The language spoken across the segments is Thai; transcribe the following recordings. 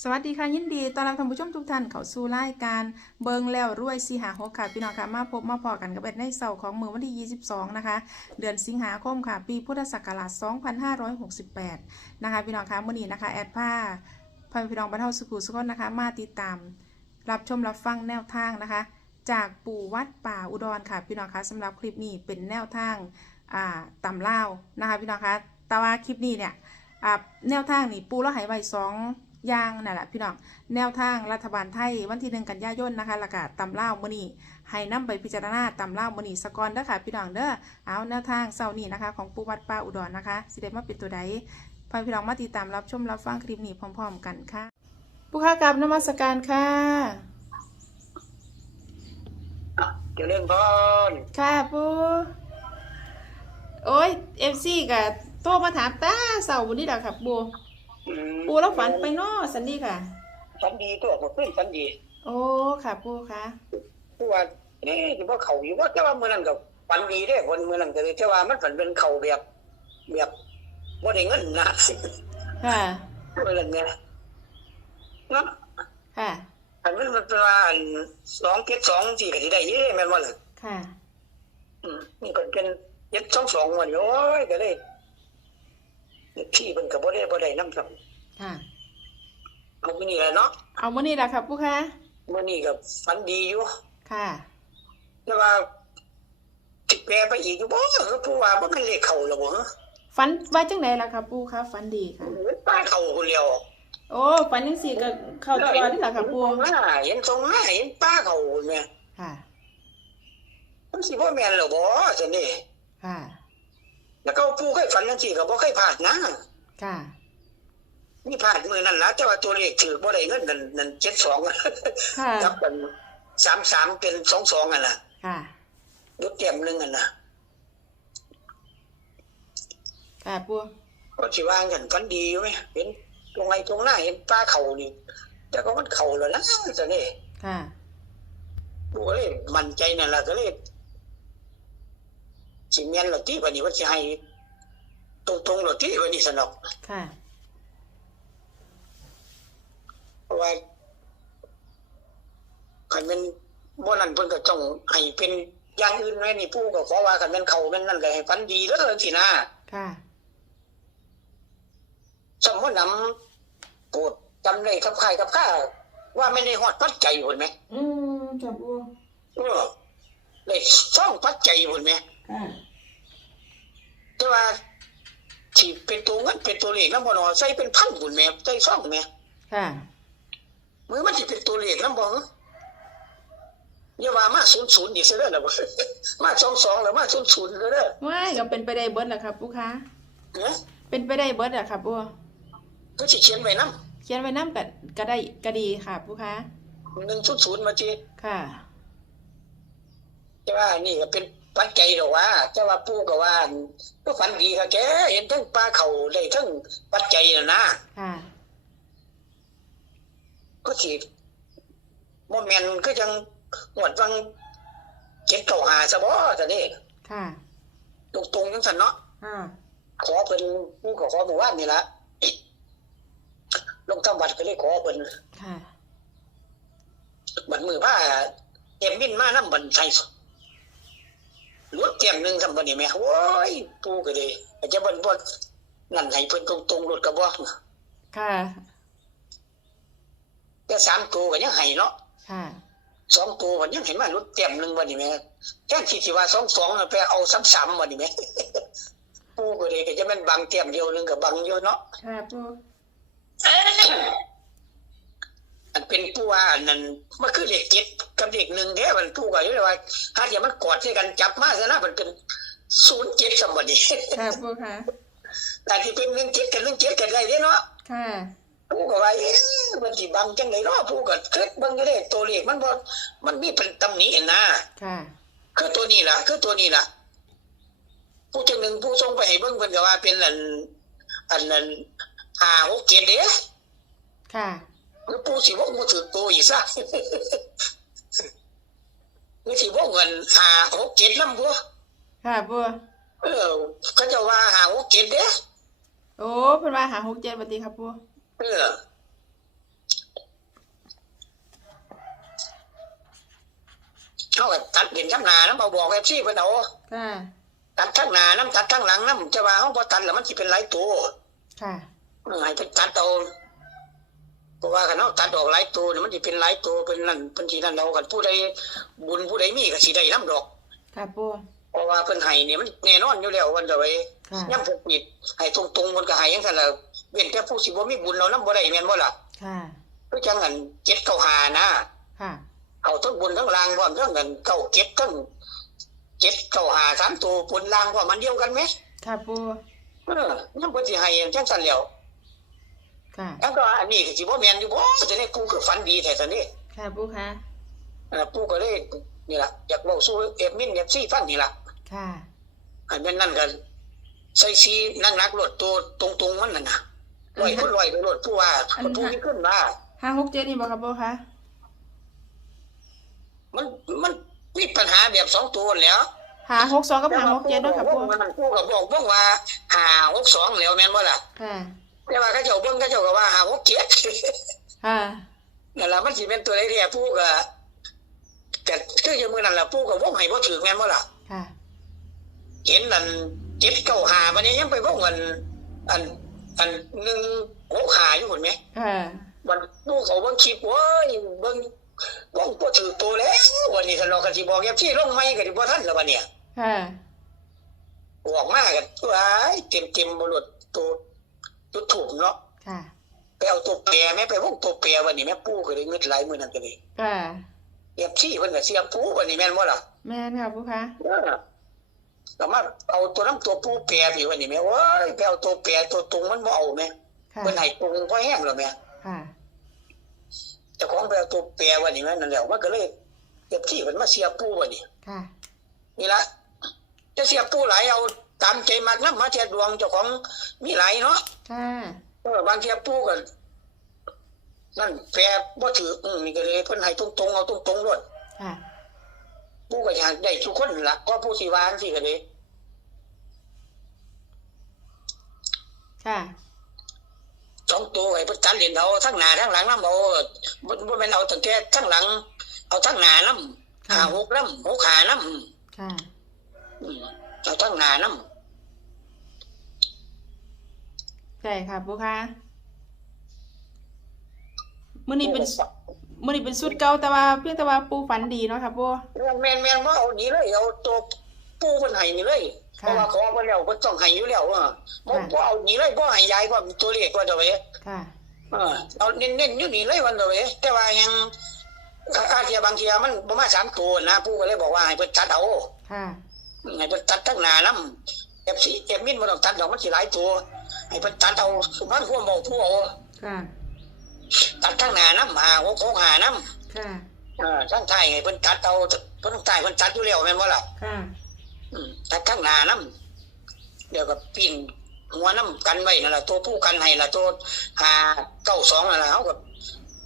สวัสดีค่ะยินดีต้อนรับท่านผู้ชมทุกท่านเข้าสู่รายการเบิงแล้วรวยสีหาหกค่ะพี่น้องค่ะมาพบมาพอกันกับเอ็ดในเสาร์ของมือวันที่ 22 นะคะ เดือนสิงหาคมค่ะ ปีพุทธศักราช 2568 นะคะพี่น้องค่ะมื่อนี้นะคะแอดผ้าพ่อแม่พี่น้องบรรเทาสุขุสุขนนะคะ มาติดตาม รับชมรับฟังแนวทางนะคะ จากปู่วัดป่าอุดรค่ะพี่น้องคะสำหรับคลิปนี้เป็นแนวทางอ่าตำเล่านะคะพี่น้องคะแต่ว่าคลิปนี้เนี่ยแนวทางนี่ปูแล้วหายไว้สอง ย่างนั่นแหละพี่น้องแนวทางรัฐบาลไทยวันที่หนึ่งกันยายนนะคะแล้วก็ตำเล่าวมื้อนี้ให้นํไปพิจารณาตำเล่าวมื้อนี้สกอนเด้อค่ะพี่น้องเด้อเอาแนวทางเสาร์นี้นะคะ ของปู่วัดป่าอุดรนะคะสิเดมาเป็นตัวใดพาพี่น้องมาติดตามรับชมรับฟังคลิปนี้พร้อม ๆ กันค่ะผู้ค้ากราบนมัสการค่ะเจะเล่นพรค่ะปูโอ้ยเอฟซีกับโทรมาถามตาเสาร์วันนี้ดอกครับปูอืม ปูแล้วฝันไปเนอสันดีค่ะ ฝันดีตัวบ่ขึ้นฝันดีโอ้ค่ะปูค่ะผู้ว่านี่สิบ่เข้าอยู่ว่าแต่ว่ามื้อนั้นก็ฝันดีเด้คนมื้อนั้นก็เลยแต่ว่ามันฝันเป็นเข้าแบบ แบบบ่ได้เงินนะค่ะมื้อนั้นเนี่ยเนาะค่ะอันมันมันเป็นว่าอัน2 7 2สิก็สิได้เด้แม่นบ่ล่ะค่ะ อืมนี่ก็เป็น7 2 2วันโอ้ยก็เลย พี่เพิ่นก็บ่ได้บ่ได้นำซ้ํค่ะ เอามื้อนี้แหละเนาะเอาวันนี้ละครับปูค่ะมื้อนี้ก็ฝันดีอยู่ค่ะ แต่ว่าติแปลไปอีกอยู่บ่เออผู้ว่าบ่มันเลขเข้าแล้วบ่ฮะฝันไว้จังไหนล่ะครับปูค่ะฝันดีค่ะ ป้าเข้าคนเดียวโอ้ฝันยังสี่ก็เข้าตัวนี่แหละครับปูมาเห็นตรงมาเห็นป้าเข้าแม่ค่ะ มันสิบ่แม่นแล้วบ่ซั่นนี่ค่ะ แล้วก็ผู้เคยฝันจังซี่ก็บ่เคยพลาดนะค่ะมีพลาดมื้อนั้นล่ะแต่ว่าตัวเลขถือบ่ได้เงินนั่นนั่น72ค่ะครับกัน33เป็น22อะน่ะค่ะยกแต้มหนึงอะน่ะค่ะปูก็สิว่ากันฝันดีอยู่ไหมเห็นตรงไหนตรงหน้าเห็นป้าเข้านี่แต่ก็มันเข้าแล้วนะซั่นนี่ค่ะกูก็เลยมั่นใจนั่นแหละก็เลย สิเมียนหรอที่วันนี้ว่าจะให้ ตรงตรงๆหรอที่วันนี้สนอกค่ะเพราะว่าคันเป็นบ่นั่นเพิ่นก็ต้องให้เป็นอย่างอื่นไว้นี่ผู้ก็ขอว่าคันเป็นเขาแม่นนั่นก็ให้ฟันดีเด้อสินะค่ะสมมุตินำพูดจำได้กับใครกับข้าว่าไม่ได้ฮอดปัจจัยพุ่นไหมอืมค่ะปูเออได้ซ่องปัจจัยพุ่นไหม ค่ะ แต่ว่าที่เป็นตัวเงินเป็นตัวเลขนำบ่เนอใส่เป็นพันพุ่นแหม่ใส่ซ่องแหม่ค่ะมือมันสิเป็นตัวเลขนำบ่อย่าว่ามา00อีกซะเด้อล่ะบ่มา22แล้วมา00แล้วเด้อว่ายก็เป็นไปได้เบิดแหละครับปูค่ะเอ้อเป็นไปได้เบิดแหละครับปูก็สิเขียนไว้นำเขียนไว้น้ำก็ก็ได้ก็ดีค่ะปูค่ะ100มาทีค่ะ แต่ว่านี่ก็เป็น ปัจจัยดอกว่าแต่ว่าปู่ก็ว่าก็ฝันดีค่ะแกเห็นทั้งปลาเขาได้ทั้งปัจจัยน่ะนะค่ะก็สิบ่แม่นคือจังหวดวังเจ็ดเก้าหาซะบ่ซะนี่ค่ะตรงๆจังซั่นเนาะค่ะขอเพิ่นปู่ก็ขอเมื่อวานนี่ล่ะลงทำวัดก็เลยขอเพิ่นค่ะบัดมือผ้าเต็มบินมานำบันใส่ รถเต็มหนึงซำบัดนี้แม่โอ้ยปู่ก็เลยอาจจะบ่บ่นั่นให้เพิ่นตรงๆรถก็บ่ค่ะแต่สามตัวก็ยังให้เนาะค่ะสองตัวก็ยังให้มารถเต็มหนึงบัดนี้แม่แทนที่สิว่า2-2น่ะไปเอาซ้ำๆบัดนี้แม่ปู่ก็เลยก็จะแม่นบังเต็มเดียวหนึงก็บังอยู่เนาะค่ะปูอันเป็นผู้ว่าอันนั้นมันคือเลขเจ็ด กับเลขหนึ่งแท้มันผู้ก็อยู่เลยว่าถ้าเดี๋ยวมันกอดใส่กันจับมาซะนะมันเป็นศูนย์เจ็ดสมบัติค่ะปูค่ะแต่ที่เป็นหนึ่งเจ็ดกับหนึ่งเจ็ดกันได้เด้เนาะค่ะผู้ก็ว่าเอ๊ะมันสิบังจังไดเนาะผู้ก็เคิดเบิ่งอยู่เด้ตัวเลขมันบ่มันมีเป็นตำหนินะค่ะคือตัวนี้ล่ะคือตัวนี้ล่ะ ผู้จังหนึ่งผู้ส่งไปให้เบิ่งเพิ่นก็ว่าเป็นอันอันนั้นห้าหกเจ็ดเด้ค่ะหรือปูสิว่ากูถือตัวอีกซะ คือสิบ่เงินหาหกเก็ดน้ำบัวค่ะบัวเออก็จะว่าหาหกเก็ดเด้อโอ้เพิ่นว่าหาหกเจ็ดบัดนี้ครับบัวเออเขาก็ตัดเห็นข้างหนาน้ำเบาบอกเอฟซีเพิ่นเอาค่ะตัดข้างหนาน้ำตัดข้างหลังน้ำจะว่าเขาพอตัดแล้วมันจะเป็นหลายตัวค่ะออให้เพิ่ตัดเอา เพราะว่าคันเขาตัดออกหลายตัวเนี่ยมันสิเป็นหลายตัวเป็นนั่นเป็นที่นั่นเรากันผู้ใดบุญผู้ใดมีก็สิได้น้ำดอก ค่ะปูเพราะว่าเพิ่นให้เนี่ยมันแน่นอนอยู่แล้ววันจะไว้ค่ะย่ำเพิ่นปิดให้ตรงๆมันก็ให้จังซั่นล่ะเว้นแต่ผู้สิบ่มีบุญเรานำบ่ได้แม่นบ่ล่ะค่ะคือจังอันเจ็ดเก้าหานะค่ะเอาทั้งบนทั้งล่างพร้อมทั้งเงินเก้าเจ็ดทั้งเจ็ดเก้าหาสามตัวบนล่างพร้อมมันเดียวกันไหมค่ะปูเออยังเพิ่นสิให้จังซั่นแล้ว ค่ะ แล้วก็อันนี้ก็สิบ่แม่นอยู่บ่จะได้กูคือฝันดีแท้ซั่นนี่ค่ะปูค่ะเออปู่ก็เลยนี่ล่ะอยากเว้าสู่เอฟมินเอฟซีฟังนี่ล่ะค่ะอันเป็นนั่นก็ใส่ซีนักนักๆรถตัวตรงๆมันนั่นน่ะลอยพุ่นลอยไปรถผู้ว่าคนผู้ที่ขึ้นมาห้าหกเจ็ดนี่บอกค่ะปูค่ะมันมันมีปัญหาแบบสองตัวนั่นแหล้วหาหกสองกับหาหกเจ็ดด้วยค่ะปูมันผู้ก็บอกเบิ่งว่าหาหกสองแล้วแม่นบ่ล่ะค่ะ แต่ว่าเขาเจ้าเบิ่งเขาเจ้าก็ว่าหาหกเจ็ดค่ะนั่นล่ะมันสิเป็นตัวใดที่ผู้ก็ก็คืออย่างมื้อนั้นล่ะผู้ก็วงให้บ่ถูกแม่นบ่ล่ะค่ะเห็นนั่นเจ็ดเก้าหาบัดนี้ยังไปวงอันอันอันหนึ่งหกหาอยู่พุ่นแหมค่ะมันผู้เขาเบิ่งคลิปเว้ยเบิ่งวงบ่ถูกตัวแล้ววันนี้ทะเลาะกันสิบอกแย่ที่ลงไม้ก็สิบ่ทันแล้วบัดเนี่ยค่ะออกมากันว้ายเต็มเต็มบรดตัว ตัวถูกเนาะค่ะไปเอาตัวแปรแม่ไปวงตัวแปรวันนี้แม่ปูก็เลยเงึดไหลายมือนั่นก็เลยค่ะเรียบที่เพิ่นก็เสียปูวันนี้แม่นบ่ล่ะแม่นค่ะปูค่ะเออก็มาเอาตัวน้ำตัวปูแปรพี่วันนี้แม่โอ้ยไปเอาตัวแปรตัวตรงมันบ่เอาแม่ค่ะเพิ่นให้ตรงพอแห้งแล้วแม่ค่ะเจ้าของไปเอาตัวแปรวันนี้แม่นั่นแหละมันก็เลยเรียบที่เพิ่นมาเสียปูวันนี้ค่ะนี่ละจะเสียปูหลายเอา ตามใจมักนำมาเทียดวงเจ้าของมีหลายเนาะค่ะเออบางทีปู่ก็นั่นแปรบ่ถืออืมนี่ก็เลยเพิ่นให้ตรงๆเอาตรงๆรวดค่ะปู่ก็อยากได้ทุกคนนั่นล่ะก็ผู้สิวาจังซี่ก็เลยค่ะสองตัวให้เพิ่นตัดเหรียญเอาทั้งหน้าทั้งหลังนำเอาบ่บ่แม่นเอาตั้งแต่ทั้งหลัง เอาทั้งหน้านำค่ะหาหกนำหกหานำค่ะเอาทั้งหน้านำ ใช่ค่ะปูค่ะมื้อนี้เป็นมื้อนี้เป็นสุดเก่าแต่ว่าเพียงแต่ว่าปูฝันดีเนาะค่ะปูแม่นแม่นบ่เอานี่เลยเอาตัวปู่เพิ่นให้นี่เลยเพค่ะราะว่าขอเพิ่นแล้วเพิ่นต้องให้อยู่แล้วอะบ่ค่ะบ่เอานี่เลยบ่ให้ยายว่าตัวเลขว่าจะไว้ค่ะเออเอาเน้นๆอยู่นี่เลยวันเดียวเองแต่ว่ายังอาเทียบางเทียมันประมาณสามตัวนะผู้ก็เลยบอกว่าให้เพิ่นตัดเอาค่ะให้เพิ่นตัดทั้งหน้านํเอฟซีเอฟมินบ่ต้องตัดดอกมันสิหลายตัว ให้เพิ่นตัดเอามันควรบอกผู้เอาค่ะ ตัดทั้งหน้านํหาหกหกหานํค่ะเออทั้งท้ายให้เพิ่นตัดเอาเพิ่นต้องท้ายเพิ่นตัดอยู่แล้วแม่นบ่ล่ะค่ะ อืมตัดทั้งหน้านํเดี๋ยวก็ปิ้นหัวนํกันไว้นั่นล่ะตัวผู้กันให้ล่ะตัวหาเก้าสองนั่นล่ะเฮาก็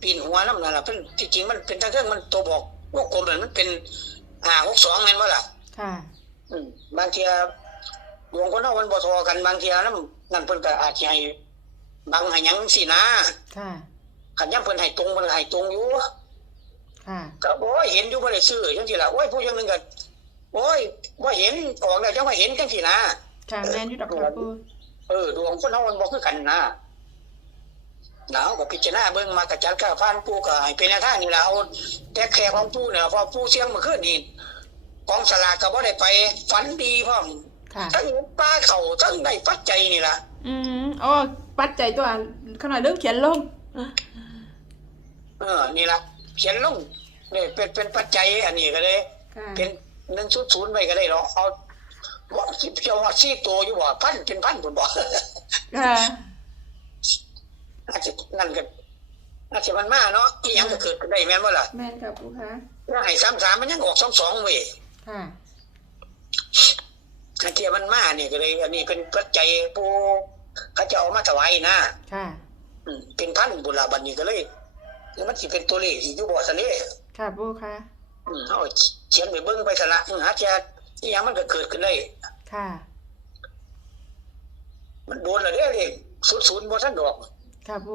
ปีนหัวน้ำนั่นล่ะเป็นที่จริงมันเป็นทั้งเรื่องมันตัวบอกวงกลมนั่นมันเป็นห้าหกสองแม่นว่าล่ะ ค่ะ อืมบางเทียดวงคนเฮามันบ่ทอกันบางเทียนำ นั่นเพิ่นก็อาจสิให้บังให้หยังสินะค่ะคันยามเพิ่นให้ตรงเพิ่นก็ให้ตรงอยู่ค่ะ ก็โอ้ยเห็นอยู่บ่ได้ซื้อจังซี่ล่ะโอ้ยผู้อย่างหนึงก็โอ้ยบ่เห็นออกแล้วจังว่าเห็นจังซี่นะค่ะแม่นอยู่ดอกค่ะปูเออดวงคนเฮามันบ่คือกันนะหนาวก็พิจารณาเบิ่งมากระจัดกะพานผู้ก็ให้เป็นแนวทางนี่ล่ะเอาแต่แค่ของผู้เนี่ยพอผู้เสียงเมื่อคืนนี่กองสลากก็บ่ได้ไปฝันดีพร้อมค่ะ ทั้งป้าเขาทั้งได้ปัจจัยนี่ล่ะ อืมอ๋อปัดใจตัวขนาดเรื่องเขียนลงเออ นี่ล่ะ เขียนลงนี่เป็นเป็นปัจจัยอันนี้ก็เลยค่ะเป็น100ไว้ก็ได้เนาะเอาว่าสิเพียวว่าสิตัวอยู่บ่พันเป็นพันพุ่นบ่ค่ะอาจจะนั่นก็อาจจะมันมาเนาะอีหยังก็เกิดขึ้นได้แม่นบ่ล่ะแม่นค่ะปูค่ะว่าให้33มันยังออก22เว้ยค่ะ อาเทียมันมาเนี่ยก็เลย อันนี้เป็นปัจจัยผู้เขาจะเอามาถวายนะค่ะ อืมเป็นพันบุญลาบันนี้ก็เลยแล้วมันสิเป็นตัวเลขที่อยู่บ่ซะนี่ค่ะปูค่ะ อืมเอาเขียนไปเบิ่งไปซะละอืมหาจะอีหยังมันก็เกิดขึ้นได้ค่ะ มันโดนแล้วเด้อเลข00บ่ทันดอกค่ะปู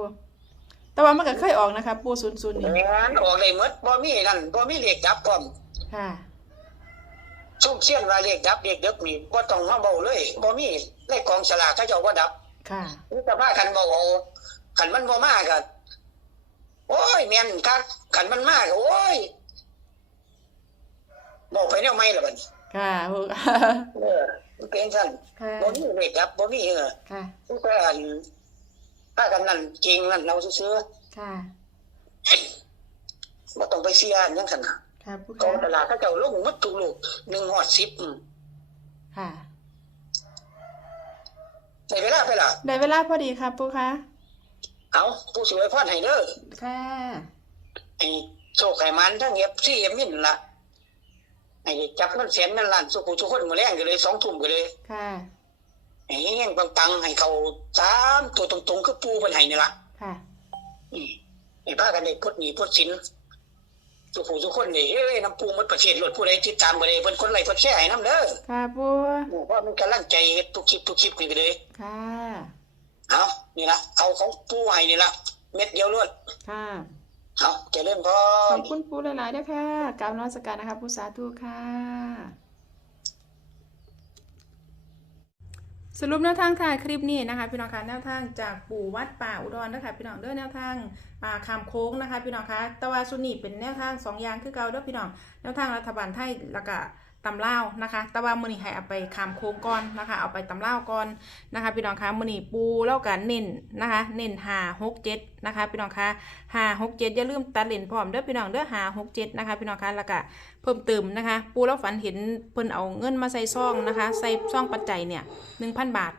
แต่ว่ามันก็เคยออกนะคะ ปูศูนย์ศูนย์นี่แม่นออกได้หมดบ่มีนั่นบ่มีเลขจับพร้อมค่ะ ซุ่มเสี้ยนว่าเลขดับเลขเด็กนี่บ่ต้องมาเบาเลยบ่มีในกองสลากเขาเจ้าว่าดับ ค่ะนี่แต่ว่ากันเบาเอาขันมันบ่มากก็โอ้ยแม่นคักขันมันมากก็โอ้ยบอกไปแนวไม่ละบัดนี้ค่ะปูเออมันเป็นซั่นค่ะบ่มีเลขดับบ่มีเออค่ะผู้กันถ้ากันนั่นจริงนั่นเราซื้อค่ะๆบ่ต้องไปเสียอันยังซั่นน่ะ ค่ะปูกองตค่ะลาดเขาเจ้าลงหมดทุกลูก1ฮอด10อืมค่ะใช้เวลาไปล่ะได้เวลาพอดีค่ะปูค่ะเอาผู้สวยพรให้เด้อค่ะให้โชคให้มันทั้ง FC เอ็มมินล่ะให้ได้จับเงินแสนเงินล้านสุขุทุกคนมื้อแรงกันเลย2ทุ่มกันเลย ค่ะให้เฮงๆปังๆให้เขาสามตัวตรงๆคือปูเพิ่นให้นี่ล่ะค่ะอืมให้พากันได้พุทธหนีพุทธสิน สุขุทุกคนนี่เอ้ยน้ำปูหมดประเทศรถผู้ใดติดตามบ่ได้เพิ่นคนไลค์เพิ่นแชร์ให้นํเด้อค่ะปูเพราะมันกำลังใจเฮ็ดทุกคลิปทุกคลิปนี่ก็เลยค่ะเอานี่ล่ะเอาของปูให้นี่ล่ะเม็ดเดียวรวดค่ะเอาเจริญพขรอบคุณปูหลายๆด้วยค่ะกราบนมัสการนะคะปูสาธุค่ะ สรุปแนวทางถ่ายคลิปนี้นะคะ พี่น้องคะแนวทางจากปู่วัดป่าอุดรนะคะพี่น้องเด้อแนวทางอ่าคำโค้งนะคะ พี่น้องคะแต่ว่าสุนีเป็นแนวทางสองอย่างคือเก่าเด้อพี่น้องแนวทางรัฐบาลไทยแล้วก็ ตำเล่านะคะแต่ว่ามือนี้ให้เอาไปคำโค้งก่อนนะคะ เอาไปตำเล่าก่อนนะคะ พี่น้องคะมือนีปูแล้วกันเน้นนะคะ เน้นหาหกเจ็ดนะคะ พี่น้องคะหาหกเจ็ดอย่าลืมตัดเลนพร้อมเด้อพี่น้องเด้อหาหกเจ็ดนะคะ พี่น้องคะแล้วก็เพิ่มเติมนะคะ ปูแล้วฝันเห็นเพิ่นเอาเงินมาใส่ซองนะคะ ใส่ซองปัจจัยเนี่ยหนึ่งพันบาท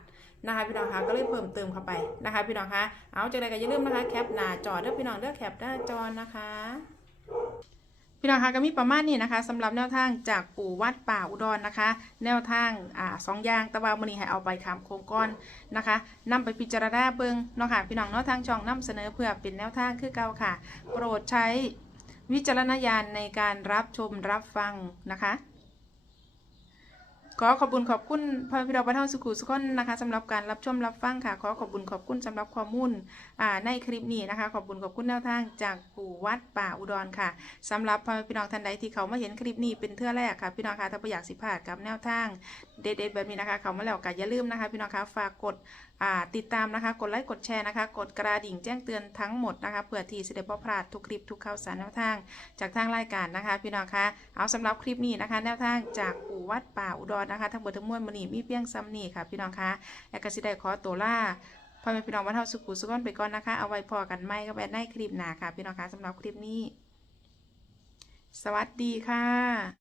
นะคะพี่น้องคะก็เลยเพิ่มเติมเข้าไปนะคะ พี่น้องคะเอาจากใดก็อย่าลืมนะคะแคปหน้าจอเด้อพี่น้องเด้อแคปหน้าจอนะคะ พี่น้องคะก็มีประมาณนี้นะคะสำหรับแนวทางจากปู่วัดป่าอุดรนะคะ แนวทางอ่าสองอย่างตะวันมณีให้เอาไปคำโครงก้อนนะคะนำไปพิจารณาเบิ่งเนาะค่ะพี่น้องเนาะทางช่องนำเสนอเพื่อเป็นแนวทางคือเก่าค่ะ โปรดใช้วิจารณญาณในการรับชมรับฟังนะคะ ขอขอบคุณขอบคุณพ่อพี่น้องบ้านเฮาสุขุสุขคนนะคะสำหรับการรับชมรับฟังค่ะ ขอขอบคุณขอบคุณสำหรับข้อมูลอ่าในคลิปนี้นะคะ ขอบคุณขอบคุณแนวทางจากปู่วัดป่าอุดรค่ะสำหรับพ่อพี่น้องท่านใดที่เขามาเห็นคลิปนี้เป็นเทื่อแรกค่ะพี่น้องคะถ้าไม่อยากสิพลาดกับแนวทางเด็ดๆแบบนี้นะคะ เขามาแล้วก็อย่าลืมนะคะ พี่น้องคะฝากกด ติดตามนะคะ กดไลค์ กดแชร์นะคะ กดกระดิ่งแจ้งเตือนทั้งหมดนะคะเพื่อที่จะได้พลาดทุกคลิปทุกข่าวสารแนวทาง จากทางรายการนะคะ พี่น้องคะเอาสำหรับคลิปนี้นะคะ แนวทางจากปู่วัดป่าอุดรนะคะ ทั้งหมดทั้งมวลมันนี่มีเพียงซ้ำนี่ค่ะ พี่น้องคะแอกาสิได้ขอตัวล่าพ่อแม่พี่น้องวันเฮาสุขุสุขอนไปก่อนนะคะ เอาไว้พอกันไม่ก็ไปในคลิปหนาค่ะ พี่น้องคะสำหรับคลิปนี้ สวัสดีค่ะ